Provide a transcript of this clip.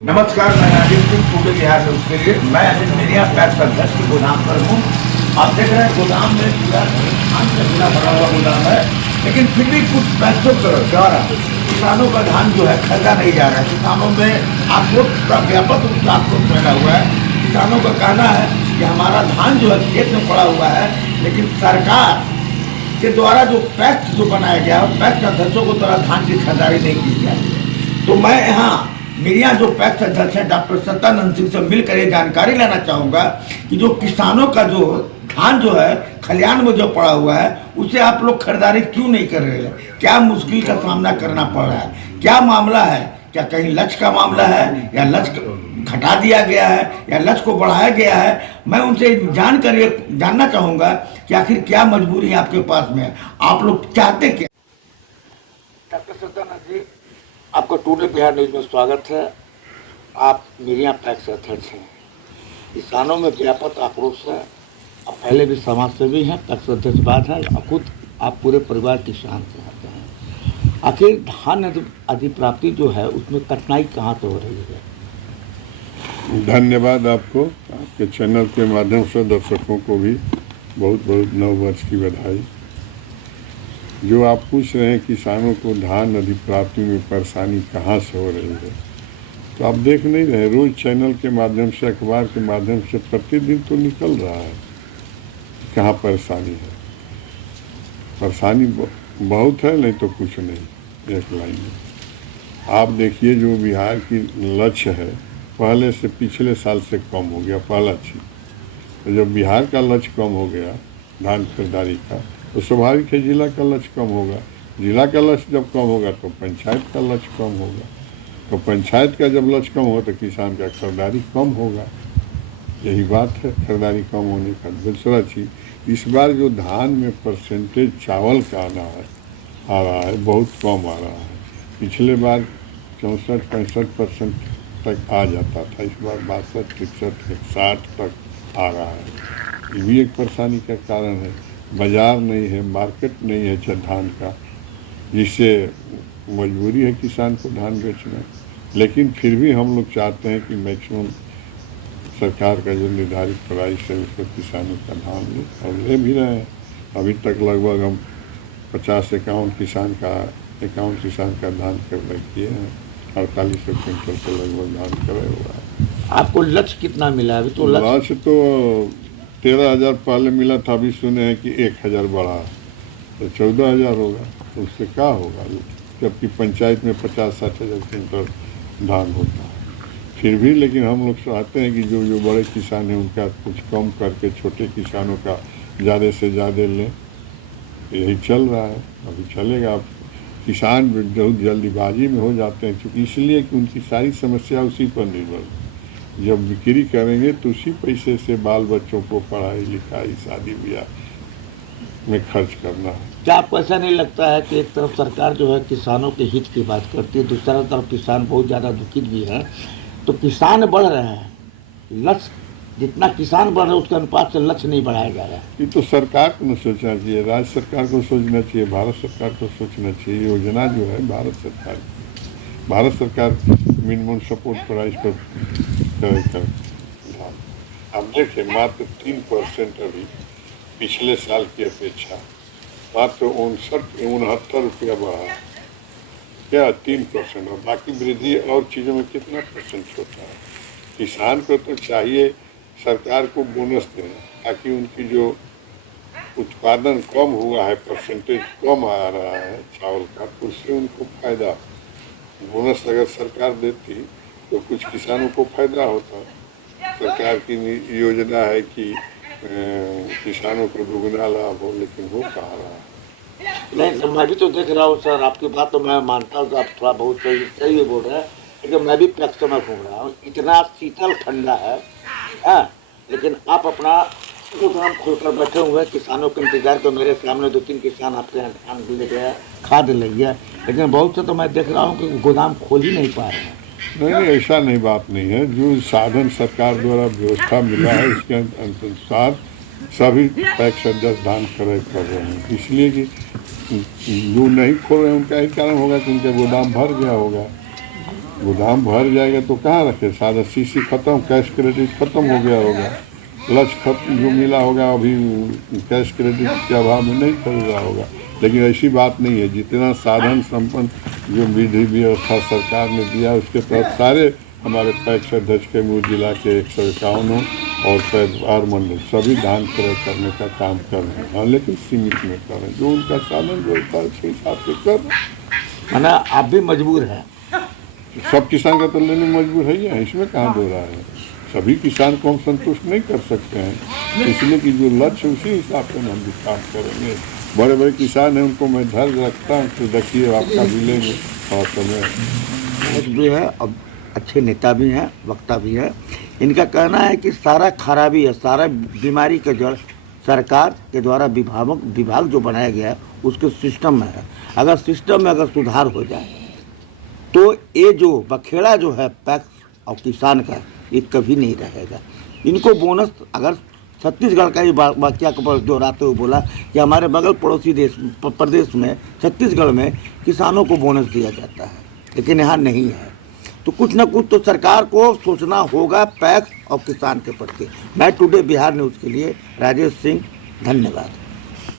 नमस्कार, मैं राजीव सिंह पूरे बिहार न्यूज के लिए। मैं अनिल मेरिया पैक्स अध्यक्ष के गोदाम पर हूँ। आप देख रहे हैं गोदाम में पूरा धान से पूरा भरा हुआ गोदाम है, लेकिन फिर भी कुछ पैसों के द्वारा किसानों का धान जो है खरीदा नहीं जा रहा है। किसानों में आक्रोश का व्यापक रूप से आक्रोश फैला हुआ है। किसानों का कहना है कि हमारा धान जो है खेत में पड़ा हुआ है, लेकिन सरकार के द्वारा जो पैक्स जो बनाया गया है, पैक्स अध्यक्षों को द्वारा धान की खरीदारी नहीं की जा रही है। तो मैं यहाँ मेरे यहाँ जो पैक्स अध्यक्ष है डॉक्टर सत्यानंद सिंह से मिलकर ये जानकारी लेना चाहूँगा कि जो किसानों का जो धान जो है खलिहान में जो पड़ा हुआ है, उसे आप लोग खरीदारी क्यों नहीं कर रहे हैं? क्या मुश्किल का सामना करना पड़ रहा है? क्या मामला है? क्या कहीं लक्ष्य का मामला है, या लक्ष्य घटा दिया गया है, या लक्ष्य को बढ़ाया गया है? मैं उनसे जानना चाहूँगा कि आखिर क्या मजबूरी है आपके पास में, आप लोग चाहते क्या? डॉक्टर सत्यानंद जी, आपका टूडे बिहार न्यूज में स्वागत है। आप मेरे यहाँ पैक्स अध्यक्ष हैं। किसानों में व्यापक आक्रोश है। आप पहले भी समाज सेवी हैं, पैक्स अध्यक्ष बात है, खुद आप पूरे परिवार किसान से आते हैं। आखिर धान अधिप्राप्ति जो है उसमें कठिनाई कहाँ से हो रही है? धन्यवाद आपको, आपके चैनल के माध्यम से दर्शकों को भी बहुत बहुत नववर्ष की बधाई। जो आप पूछ रहे हैं किसानों को धान अधिप्राप्ति में परेशानी कहाँ से हो रही है, तो आप देख नहीं रहे, रोज चैनल के माध्यम से, अखबार के माध्यम से प्रतिदिन तो निकल रहा है कहाँ परेशानी है। परेशानी बहुत है, नहीं तो कुछ नहीं। एक लाइन में आप देखिए, जो बिहार की लक्ष्य है पहले से पिछले साल से कम हो गया, पहला चीज। तो जब बिहार का लक्ष्य कम हो गया धान खरीदारी का, तो स्वाभाविक है जिला का लक्ष्य कम होगा। जिला का लक्ष्य जब कम होगा तो पंचायत का लक्ष्य कम होगा। तो पंचायत का जब लक्ष्य कम होगा तो किसान का खरीदारी कम होगा। यही बात है खरीदारी कम होने का। दूसरा चीज़, इस बार जो धान में परसेंटेज चावल का आ रहा है बहुत कम आ रहा है। पिछले बार 64-65% तक आ जाता था, इस बार 62-63-60 तक आ रहा है। ये भी एक परेशानी का कारण है। बाजार नहीं है, मार्केट नहीं है धान का, जिससे मजबूरी है किसान को धान बेचना। लेकिन फिर भी हम लोग चाहते हैं कि मैक्सिमम सरकार का जो निर्धारित प्राइस है उसको किसानों का धान ले, और ले भी रहे हैं। अभी तक लगभग हम 50-51 किसान का धान क्रय किए हैं। 4800 क्विंटल से लगभग धान क्रय हुआ है। आपको लक्ष्य कितना मिला अभी? तो लक्ष्य तो 13,000 पहले मिला था, अभी सुने हैं कि 1,000 बढ़ा, तो 14,000 होगा। तो उससे क्या होगा, जबकि पंचायत में 50-60 हज़ार क्विंटल धान होता है। फिर भी लेकिन हम लोग चाहते हैं कि जो बड़े किसान हैं उनका कुछ कम करके छोटे किसानों का ज़्यादा से ज़्यादा लें। यही चल रहा है, अभी चलेगा। अब किसान बहुत जल्दीबाजी में हो जाते हैं, क्योंकि इसलिए कि उनकी सारी समस्या उसी पर निर्भर है। जब बिक्री करेंगे तो उसी पैसे से बाल बच्चों को पढ़ाई लिखाई शादी ब्याह में खर्च करना है। क्या आपको ऐसा नहीं लगता है कि एक तरफ सरकार जो है किसानों के हित की बात करती है, दूसरा तरफ किसान बहुत ज़्यादा दुखित भी है? तो किसान बढ़ रहे हैं, लक्ष्य जितना किसान बढ़ रहा है उसके अनुपात से लक्ष्य नहीं बढ़ाया जा रहा है। ये तो सरकार को न सोचना चाहिए, राज्य सरकार को सोचना चाहिए, भारत सरकार को सोचना चाहिए। योजना जो है भारत सरकार मिनिमम सपोर्ट प्राइस पर अब देखिए, मात्र 3% अभी पिछले साल की अपेक्षा मात्र 69 रुपया बढ़ा। क्या 3%? और बाकी वृद्धि और चीज़ों में कितना परसेंट होता है? किसान को तो चाहिए सरकार को बोनस देना, ताकि उनकी जो उत्पादन कम हुआ है, परसेंटेज कम आ रहा है चावल का, तो उससे उनको फायदा। बोनस अगर सरकार देती तो कुछ किसानों को फायदा होता। सरकार की योजना है कि किसानों को दुगना लाभ हो, लेकिन हो कहाँ रहा है। नहीं, मैं भी तो देख रहा हूँ सर, आपकी बात तो मैं मानता हूँ कि आप थोड़ा बहुत सही बोल रहे हैं, लेकिन मैं भी पैक्स में घूम रहा हूँ, इतना शीतल ठंडा है, लेकिन आप अपना गोदाम खोलकर बैठे हुए हैं किसानों के इंतजार को। मेरे सामने 2-3 किसान आपके यहाँ धान ले गया, खाद ले गया, लेकिन बहुत से तो मैं देख रहा हूँ कि गोदाम खोल ही नहीं पा रहे हैं। नहीं, ऐसा नहीं, बात नहीं है। जो साधन सरकार द्वारा व्यवस्था मिला है उसके अनुसार सभी पैक्स अध्यक्ष धान क्रय कर रहे हैं। इसलिए कि जो नहीं खोल रहे हैं उनका ही कारण होगा कि उनका गोदाम भर गया होगा। गोदाम भर जाएगा तो कहाँ रखे, सारा सीसी खत्म, कैश क्रेडिट खत्म हो गया होगा, लक्ष्य खत्म जो मिला होगा अभी कैश क्रेडिट के अभाव में नहीं खरीदा होगा। लेकिन ऐसी बात नहीं है, जितना साधन संपन्न जो विधि व्यवस्था सरकार ने दिया उसके तहत सारे हमारे पैक्स अध्यक्ष कैमूर जिला के 151 और पैदावार मंडल सभी धान क्रय करने का काम कर रहे हैं। हाँ, लेकिन सीमित में कर रहे हैं, जो उनका साधन व्यवस्था है उसके हिसाब से कर रहे हैं। माना आप भी मजबूर हैं। सब किसान का तो लेने मजबूर है ही है, इसमें कहाँ दो रहा है। सभी किसान को हम संतुष्ट नहीं कर सकते हैं, इसलिए कि जो लक्ष्य उसी हिसाब से हम भी काम करेंगे। बड़े बड़े किसान हैं, उनको मैं धैर्य रखता हूँ, तो देखिए आपका मिलेंगे और समय भी है, अब अच्छे नेता भी हैं, वक्ता भी है। इनका कहना है कि सारा खराबी है, सारा बीमारी का जड़ सरकार के द्वारा विभाग जो बनाया गया है उसके सिस्टम में है। अगर सिस्टम में अगर सुधार हो जाए तो ये जो बखेड़ा जो है पैक्स और किसान का, ये कभी नहीं रहेगा। इनको बोनस, अगर छत्तीसगढ़ का ही वाक्य को दोहराते हुए बोला कि हमारे बगल पड़ोसी प्रदेश में छत्तीसगढ़ में किसानों को बोनस दिया जाता है, लेकिन यहाँ नहीं है। तो कुछ ना कुछ तो सरकार को सोचना होगा पैक्स और किसान के प्रति। मैं टुडे बिहार न्यूज़ के लिए राजेश सिंह, धन्यवाद।